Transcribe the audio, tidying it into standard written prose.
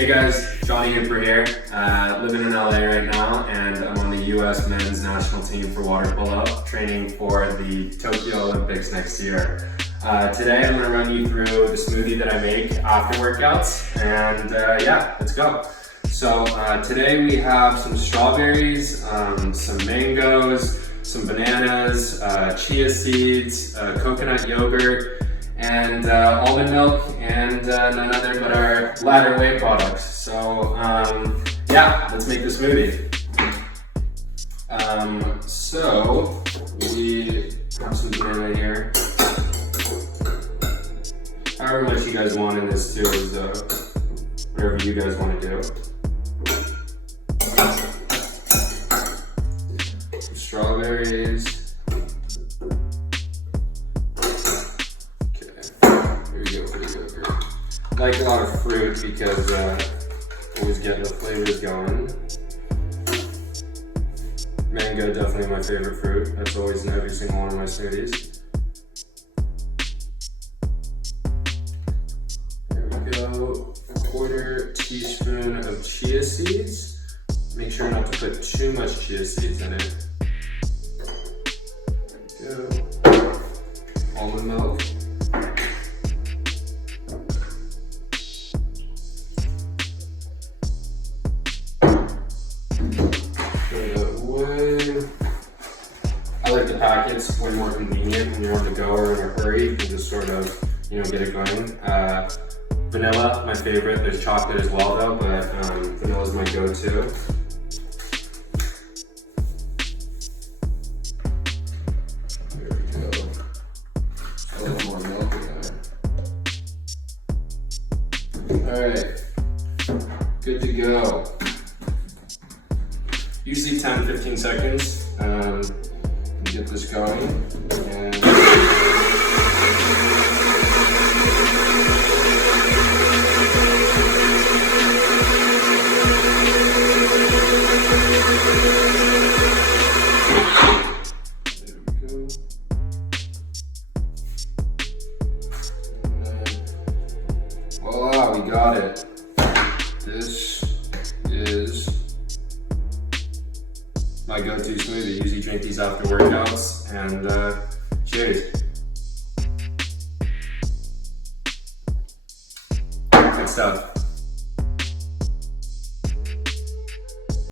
Hey guys, Johnny Hooper here, living in LA right now, and I'm on the US men's national team for water polo, training for the Tokyo Olympics next year. Today I'm going to run you through the smoothie that I make after workouts, and yeah, let's go. So today we have some strawberries, some mangoes, some bananas, chia seeds, coconut yogurt, and almond milk, and none other but our ladder Whey products. So yeah, let's make the smoothie. So we have some banana here. However much you guys want in this too is whatever you guys want to do. Some strawberries. I like a lot of fruit because always getting the flavors going. Mango, definitely my favorite fruit. That's always in every single one of my smoothies. There we go. A quarter teaspoon of chia seeds. Make sure not to put too much chia seeds in it. There we go. Almond milk. I like the packets, way more convenient when you're on the go or in a hurry. You can just sort of, get it going. Vanilla, my favorite. There's chocolate as well though, but vanilla is my go-to. There we go. A little more milk in there. Alright, good to go. Usually 10-15 seconds. Get this going, and voila, we got it. This is my go-to smoothie. Usually drink these after workouts, and cheers. Good stuff.